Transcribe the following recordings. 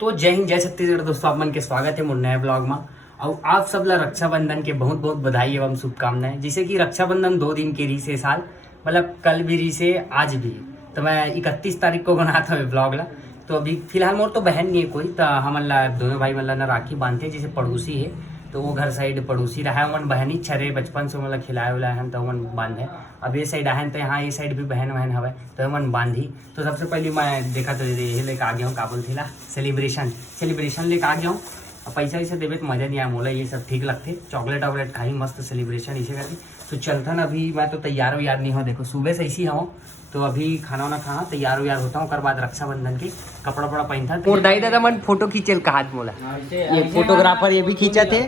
तो जय हिंद जय छत्तीसगढ़ दोस्तों, आप मन के स्वागत है मोर नए ब्लॉग में। और आप सब ला रक्षाबंधन के बहुत बहुत बधाई एवं शुभकामनाएं। जैसे कि रक्षाबंधन 2 दिन के रही से साल, मतलब कल भी रही से आज भी। तो मैं 31 तारीख को बनाता हूँ ब्लॉग ला। तो अभी फिलहाल मोर तो बहन नहीं है कोई, तो हमन ला दोनों भाई मन ला ना राखी बांधते हैं। जैसे पड़ोसी है तो वो घर साइड पड़ोसी रहा है, मन बहन ही छरे बचपन से मतलब खिलाए उलाए हैं तो मन बांधे। अब ये साइड आए तो यहाँ ये साइड भी बहन वहन हवे तो मन बांधी। तो सबसे पहले मैं देखा तो ये लेके आ गया हूँ, काबुल थी सेलिब्रेशन लेके आ गया हूँ। अब पैसा वैसे देवे तो मजा नहीं आया, मोला ये सब ठीक लगते। चॉकलेट वॉकलेट खाई मस्त सेलिब्रेशन इसे करके तो चलता ना। अभी मैं तो तैयार नहीं हो, देखो सुबह से इसी हूँ। तो अभी खाना वाना खा तैयार होता हूँ, कर बाद रक्षाबंधन के कपड़ा वपड़ा पहनता। मोर दाई दादा मन फोटो खींचे कहा मोला, ये फोटोग्राफर ये भी खींचा थे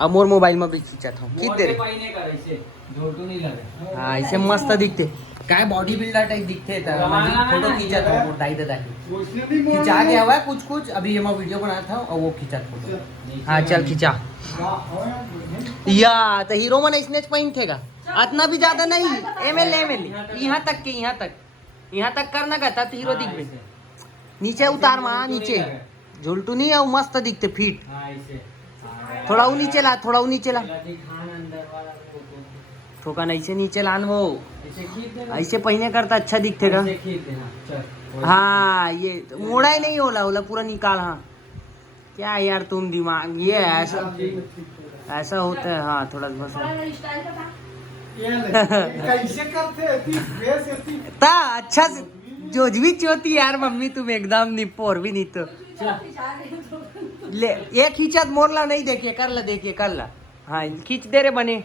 और मोर मोबाइल में भी खींचा था। खींच दे रहे हाँ, ऐसे मस्त दिखते क्या बॉडी बिल्डर टाइप दिखते। फोटो खींचा था मोर दाई दादा की, खींचा के हवा कुछ अभी ये मैं वीडियो बना था और वो खींचा फोटो। हाँ चल खींचा या तो हीरो मन स्नेच पहन थेगा इतना भी ज्यादा नहीं, एमएल यहाँ तक करना का तो हीरो दिख में। नीचे उतार माँ, नीचे झुलटू नहीं है मस्त दिखते फिट। थोड़ा वो नीचे ला ठोका नहीं से नीचे लान वो ऐसे पहने करता अच्छा दिखते ना। हाँ ये मोड़ा ही नहीं होला पूरा निकाल। हाँ क्या यार तुम दिमाग ये ऐसा होता है। हाँ थोड़ा बस ता अच्छा जो भी चोती यार मम्मी तुम एकदम निप्पो और भी नहीं तो ले ये खींचत मोरला नहीं देखिए कर ला। हाँ खींच दे रे बने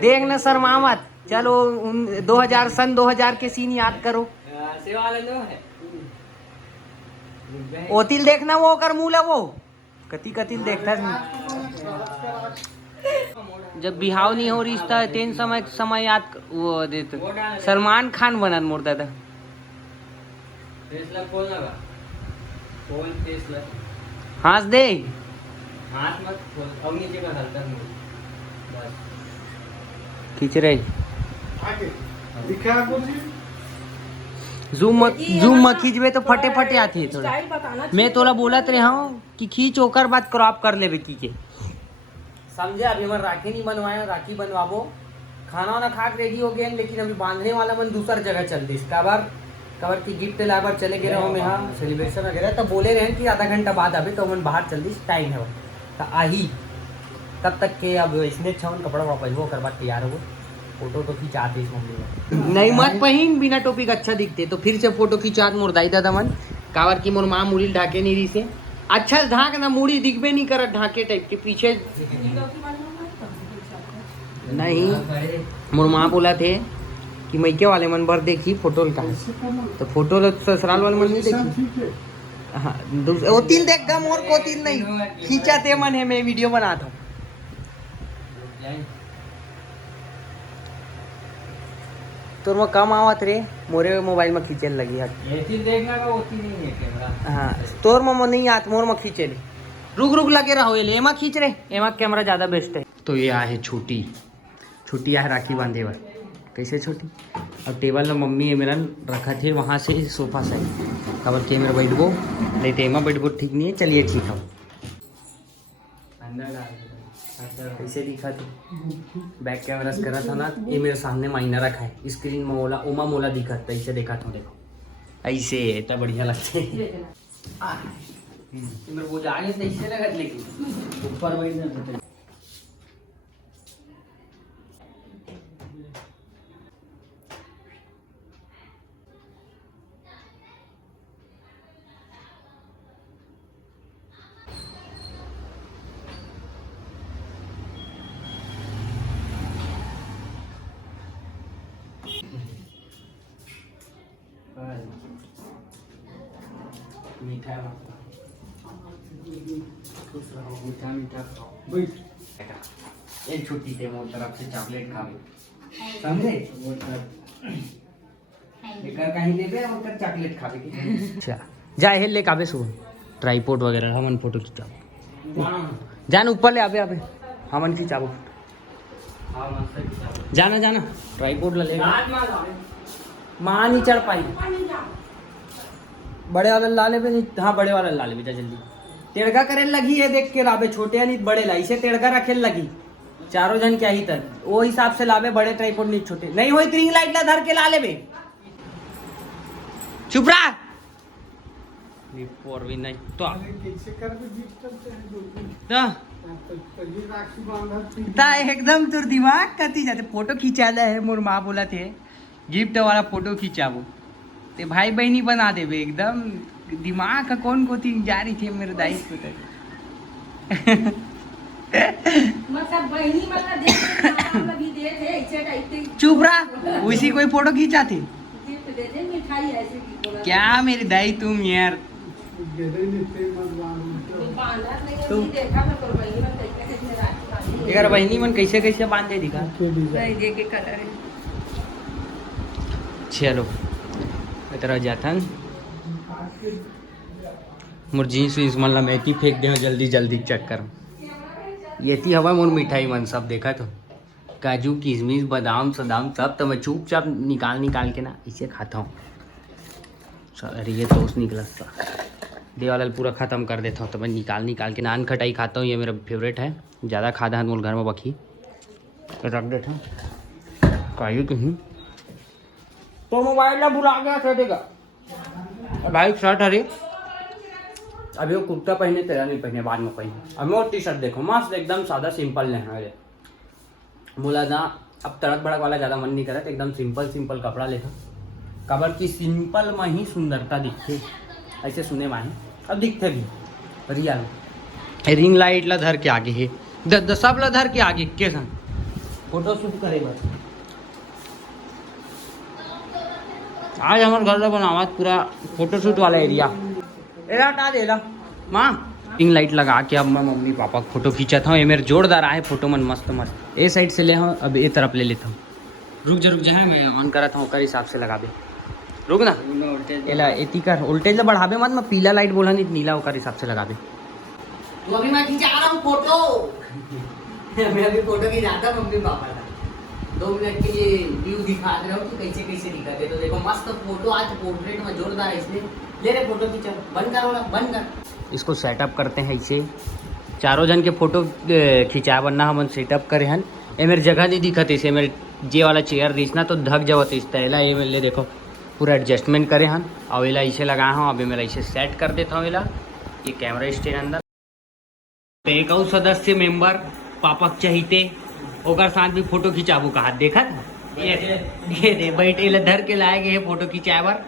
देख न शर्मा मत। चलो 2000 के सीन याद करो। ओतिल देखना वो कर मूला वो कतिल देखता जब बिहाव नहीं हो रिश्ता है तेन समय याद वो देते। सलमान खान बना मोर दादा हंस दे हाथ मत खोल और नीचे का हल्का बस खींच रहे जूम मत खींचबे तो फटे आते थोड़ा। मैं तोला बोलत रहे हूँ कि खींच होकर बात क्रॉप कर ले की के समझे। अभी मैं राखी नहीं बनवाया, राखी बनवाबो। खाना वाना खा के रेडी हो गए, लेकिन अभी बांधने वाला मन दूसर जगह चल दी। कवर की गिफ्ट लाबर चले गए रहो यहाँ सेलिब्रेशन वगैरह। तो बोले रहे कि आधा घंटा बाद अभी तो मन बाहर चल दी टाइम है तो आही तब तक के अब इसने छन कपड़ा वापस वो कर बाद तैयार हो। फोटो तो खींचाते इस मम्मी में नहीं मत पहन बिना टोपी का अच्छा दिखते। तो फिर से फोटो खींचात मोर दाई दादा मन कावर की मोर माँ मुड़ी ढाके नहीं रही से अच्छा ढाक ना मुड़ी दिखबे नहीं कर ढाके टाइप के पीछे नहीं। मोर माँ बोला थे कि मैके वाले मन भर देखी फोटो का तो फोटो ससुराल वाले मन नहीं देखी। हाँ वो तिल देख गम और को तिल नहीं खींचा ते मन है। मैं वीडियो बनाता हूँ तो मैं कम आवत रे मोरे मोबाइल में खींचे लगी है। देखना का होती नहीं है कैमरा। हाँ तोर में नहीं आत मोर में खींचे रे रुक लगे रहो ये एमा खींच रे एमा कैमरा ज्यादा बेस्ट है। तो ये आहे छोटी है राखी बांधे हुआ कैसे छोटी। अब टेबल में मम्मी ये मेरा रखा थे वहाँ से सोफा साइड खबर के मेरा बैठबो नहीं तो एमा बैठबो ठीक नहीं है। चलिए ठीक है कैसे दिखा थे बैक कैमरा करा था ना। ये मेरे सामने मायना रखा है स्क्रीन में मोला दिखा था ऐसे देखा था। देखो ऐसे इतना बढ़िया लगते मेरे वो जाने से ऐसे लगा लेकिन ऊपर बैठना मीठा खुश रहो मीठा खाओ। एक छुट्टी थे मोर तरफ से चॉकलेट खावे समझे कहीं देवे और कर चॉकलेट खावे के। अच्छा जाए हेल ले काबे सुबह ट्राइपॉड वगैरह हमन फोटो खिंचाओ जान ऊपर ले आबे हमन खिंचाबो जाना ट्राइपॉड ले माँ नहीं चढ़ पाई बड़े वाला ला ले बे। हाँ बड़े वाला ला ले बेटा जल्दी। टेढ़गा करे लगी है देख के लाबे, छोटे या नहीं बड़े ला, इसे टेढ़गा रखे लगी। चारों जन क्या ही तक वो हिसाब से लाबे, बड़े ट्राइपॉड नहीं छोटे। नहीं होई तो रिंग लाइट ला धर के ला ले बे। चुप रहा। और भी नहीं तो एकदम तुर दिमाग कती जाते। फोटो खिंचाला है, मोर माँ बोला थे गिफ्ट वाला फोटो खिंचाबो ते भाई बहनी बना देवे एकदम। दिमाग का कौन को तीन जा रही थे मेरे दाई को चुप रहा। उसी कोई फोटो खींचा थे क्या मेरी दाई तुम यार। यार बहनी मन कैसे कैसे बांधे दिखा के कलर है। चलो इतना जाथन मोर जीन्स वीन्स मन ला मैटी फेंक दे जल्दी जल्दी चक्कर। ये थी हवा मोर मिठाई मन सब देखा तो काजू किशमिश बादाम सदाम सब तो मैं चुपचाप निकाल के ना इसे खाता हूँ। अरे ये तो उस निकला था देवाल पूरा ख़त्म कर देता हूँ तो मैं निकाल के नान खटाई खाता हूँ। ये मेरा फेवरेट है, ज़्यादा खादा है मोर घर में बखी रख देता हूँ काजू कहीं तो मोबाइल ला बुला गया सटेगा भाई। शर्ट अरे अभी वो कुर्ता पहने तेरा नहीं पहने बाद में पहने। अब मैं वो टी शर्ट देखो मस्त एकदम सादा सिंपल लेना है। बोला था अब तड़क भड़क वाला ज़्यादा मन नहीं करा तो एकदम सिंपल कपड़ा लेता कबर की सिंपल में ही सुंदरता दिखते। ऐसे सुने माने अब दिखते भी रियल। रिंग लाइट ला धर के आगे है सब ला धर के आगे के संग फोटो शूट करेगा। आज हमारे घर का बनावा पूरा फोटो शूट वाला एरिया हटा दे ला माँ। रिंग लाइट लगा के अब मैं मम्मी पापा फोटो खींचा था। ये मेरे जोरदार आए फोटो मन मस्त ए साइड से ले हूँ अब ए तरफ ले लेता हूँ। रुक जा है मैं ऑन करा था ओकर हिसाब से लगा दे। रुक ना एला एती कर वोल्टेज बढ़ावे मत। मैं पीला लाइट बोला नहीं नीला ओकर हिसाब से लगा दे। तो अभी मैं खींचा रहा हूँ फोटो। मैं अभी फोटो खींचाता मम्मी पापा का 2 मिनट के लिए व्यू दिखा दे रहा हूँ कि कैसे दिखाते। तो देखो मस्त फोटो आज पोर्ट्रेट में जोरदार है इसलिए ले रहे फोटो खींचा। बंद कर इसको सेटअप करते हैं। इसे चारों जन के फोटो खिंचा बनना हम सेटअप करे हन। ये मेरी जगह नहीं दिखत इसे मेरे जे वाला चेयर दिखना तो धक जावत इस तैला ये मेरे देखो पूरा एडजस्टमेंट करे हन और इला इसे लगाया हूँ। अभी मेरा इसे सेट कर देता हूँ। इला ये कैमरा स्टैंड अंदर एक और सदस्य मेंबर पापा चाहिए ओकर साथ भी फोटो खिंचाबू का हाथ देखा था। ये दे बैठे धर के लाए गए फोटो खिंचाए बार।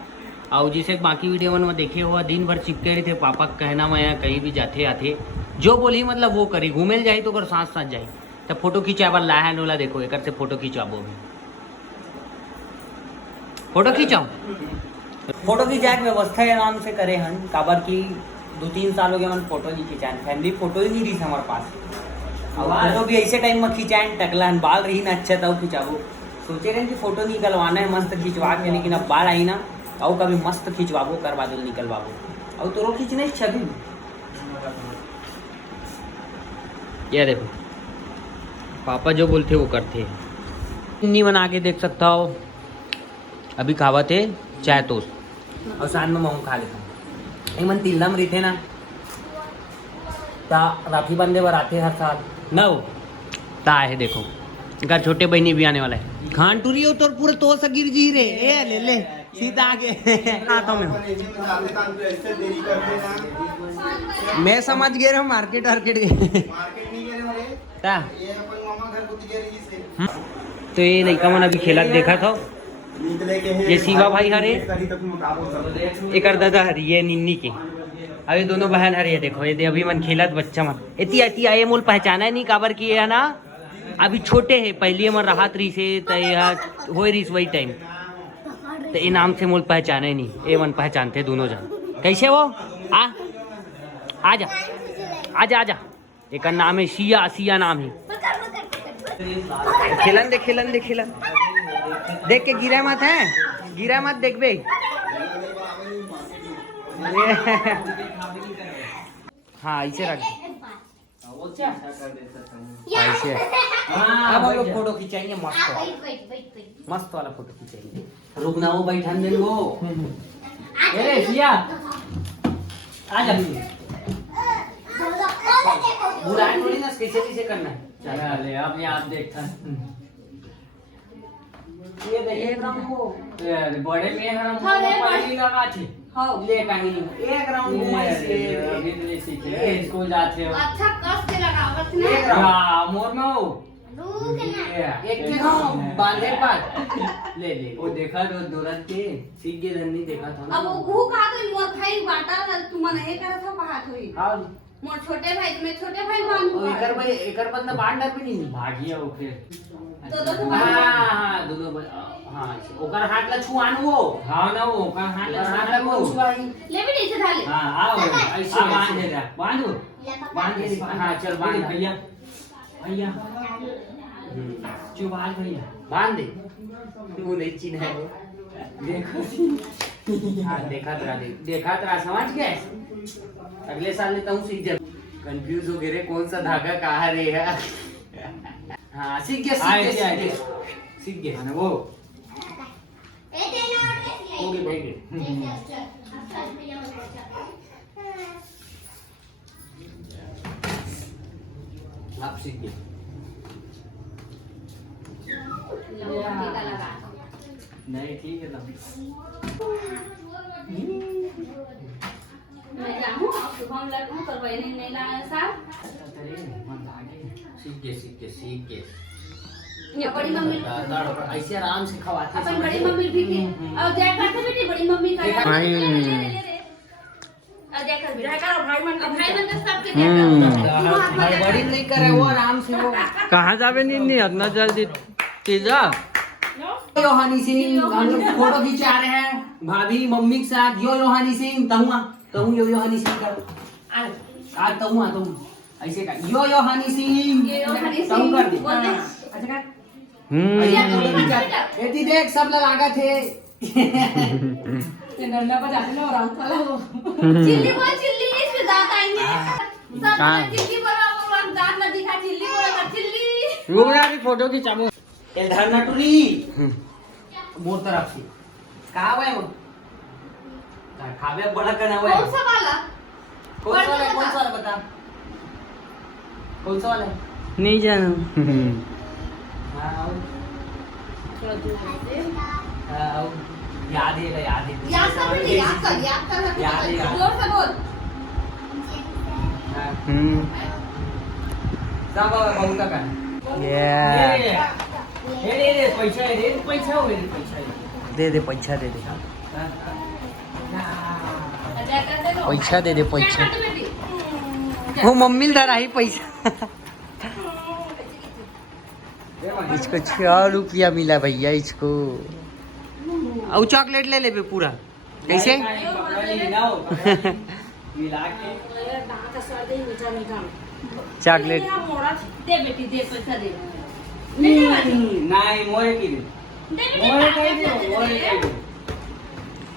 और जिसे बाकी वीडियो में देखे हुआ दिन भर चिपके रहे थे पापा कहना मैं कहीं भी जाते आते जो बोली मतलब वो करी घूमे जाए तो साथ जाए तो फोटो खिंचाए बार लाया नोला। देखो एक से फोटो खिंचाबो भी फोटो खिंचाओ। फोटो खिंचाए व्यवस्था के नाम से करे हन काबर की 2-3 साल हो गए मन फोटो नहीं खिंचाए। फैमिली फोटो ही नहीं रही हमारे पास। और फोटो भी ऐसे टाइम में खिंचाए टकला बाल रही ना अच्छा था खिंचाबो। सोचे रहे कि फोटो निकलवाना है मस्त खिंचवा के लेकिन अब बाल आई ना और कभी मस्त खिंचवाबो करवा दो निकलवाबो और तो खींचने छवि। ये देखो पापा जो बोलते वो करते हैं। नहीं बना के देख सकता हो। अभी खावत है चाय टोस्ट और शाम में मैं खा लेता हूँ। मन तिल्ला में रहते ना ता राखी बंदे बर आते हर साल न ता है। देखो घर छोटे बहनी भी आने वाला है। खान टूरी हो तो पूरे तो सगिर जी रे ए ले सीधा आगे आता हूँ मैं समझ गया रहा मार्केट तो ये लड़का मन अभी खेला देखा था। ये शिवा भाई हरे एक दादा हरी ये निन्नी के अभी दोनों बहन हरी है। देखो ये अभी मन खेलत बच्चा मन एती आए मोल पहचाना नहीं काबर की है ना अभी छोटे है। पहले मन राहत रही से हो रही वही टाइम तो ये नाम से मोल पहचाने नहीं। ये मन पहचानते दोनों जन कैसे वो आजा एक नाम है सिया नाम है। खेलन देख के गिरा मत देख बे। हाँ ऐसे रख ऐसे। अब हम लोग फोटो खिंचाएंगे मस्त वाला फोटो खिंचाएंगे। रुकना वो बैठान दे वो अरे सिया आ जा बुरा थोड़ी ना कैसे कैसे करना है चल ले अब ये आप देखता ये देखिए हमको बड़े में हम पानी लगा थे ले कहीं एक राउंड घुमाई से अभी ले सीखे स्कूल जाते हो अच्छा कस के लगाओ बस ना एक राउंड मोर में हो रुक ना एक के गांव बांधे पास ले ले वो देखा तो दौलत के सीख के नहीं देखा था ना अब वो कहा तो मोर भाई बाटा तू मन हे करा था बात हुई हां मोर छोटे भाई में छोटे भाई बांधू एकर बंदा बांध भी नहीं भागिया हो फिर तो हां दोनों हां ओकर हाथ ला छुआन वो हां ना वो ओकर हाथ ला वो छुआई ले भी नीचे डाले हां आओ ऐसे बांध दे बांधो बांध दे हां चल बांध भैया भैया चुबाल भैया बांध दे वो नहीं चिन्ह है देखो हां देखा तेरा समझ गए अगले साल लेता हूँ सीख जा कंफ्यूज हो गए रे कौन सा धागा कहाँ रे है हाँ सीख गया ना वो हो गए भाई आप सीख गए नहीं ठीक है मैं जाऊँ अब सुबह हम लड़कों पर बहने नहीं लाया साहब सीख गए ये बड़ी मम्मी ऐसे आराम से खवाते अपन बड़ी मम्मी भी थी और क्या करते बेटी बड़ी मम्मी का भाई मन का सब के बड़ी नहीं करे वो आराम से वो कहाँ जावे नहीं इतना जल्दी तेजा रोहानी सिंह हम लोग फोटो खिंचा रहे हैं भाभी मम्मी के साथ यो रोहानी सिंह तहु यो रोहानी सिंह कर आ तहु ऐसे कर यो रोहानी सिंह तहु कर दे अच्छा कर एती देख सब लोग आगे थे ये डंडा बजाते ना और आउट वाला वो चिल्ली इसमें दांत आएंगे सब चिल्ली बोला वो दांत ना दिखा चिल्ली बोला चिल्ली रुक जा अभी फोटो खिंचाबो इधर नटुरी मोर तरफ से कहाँ हुआ है वो खावे बड़ा करना हुआ है कौन सा वाला कौन सा वाला बता कौन सा वाला है नहीं जाना हाँ आओ थोड़ा दूर से आओ याद है याद कर बेटी याद कर जोर से बोल हाँ सब बहुत का ये दे पैसा हो दे पैसा दे दे पैसा दे पैसा वो मम्मी धरा ही पैसा इसको 6 रुपया मिला भैया इसको और चॉकलेट ले ले पूरा कैसे चॉकलेट दे बेटी दे पैसा दे नहीं मोरे की मोरे कहीं दे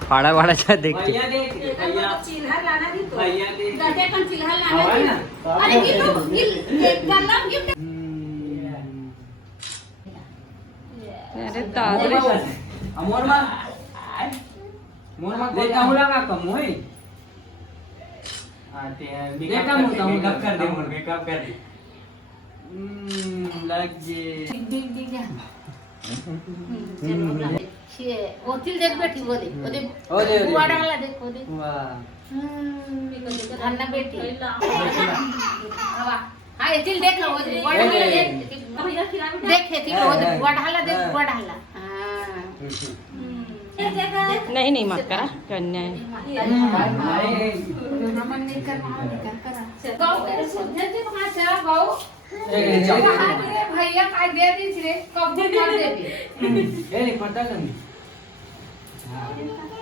फाड़ा वाड़ा जा देख के भैया देख भैया चिल्हा लाना दी तो भैया देख गधे kan चिल्हा लाना दी अरे गिफ्ट गलम गिफ्ट अरे मोर मां देखा हुआ का कम होए आते हैं देखा मुझे कब कर दे मोर में कब कर दे लग जे dig ये वो तिल देख बेटी वो देख ओ दे बुआ डाला देख वो देख वाह अन्ना बेटी हवा हां ये तिल देख लो वो देख बुआ डाला देख देख ये तिल वो देख बुआ डाला देख बुआ डाला हां नहीं मक्का कन्या नमन नहीं कर गाओ तेरे सोचे जी कहां से गाओ भैया काय दे दी रे कब दे कर देबे ए नहीं पता नहीं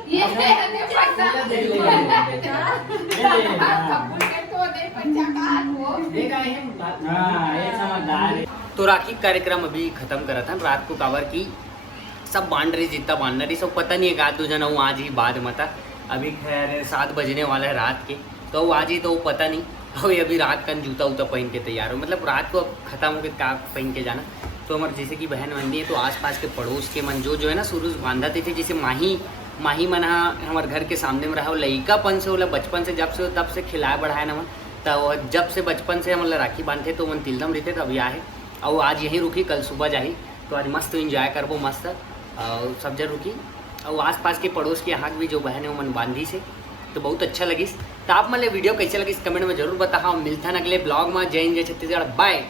ये दे पैसा दे कबूल के तो दे पैसा का वो देखा है हां ये समझदार है तो राखी कार्यक्रम अभी खत्म करा था रात को कवर की सब बांध रही जितना बांधना रही सब पता नहीं है का दूजा ना आज ही बाद मता अभी खैर 7 बजने वाला है रात के तो वो आज ही तो वो पता नहीं अभी रात का जूता उता पहन के तैयार हो मतलब रात को खत्म हो के का पहन के जाना तो हमारे जैसे कि बहन बंदी है तो आसपास के पड़ोस के मन जो है ना शुरू बांधा थे जैसे माही माही मन हमारे घर के सामने में रहा लइकापन से, बचपन से जब से तब से खिलाया बढ़ाया न मन। तो जब से बचपन से मतलब राखी बांधते तो मन तिलदम रहते, तब यहाँ है और आज यहीं रुकी, कल सुबह जाही। तो आज मस्त इंजॉय करबो मस्त और सब जगह रुकी। और आसपास के पड़ोस के यहाँ भी जो बहन है वो मन बांधी से, तो बहुत अच्छा लगी। तो आप मतलब वीडियो कैसे लगी कमेंट में जरूर बताओ। मिलता है अगले ब्लॉग में। जय हिंद जय छत्तीसगढ़, बाय।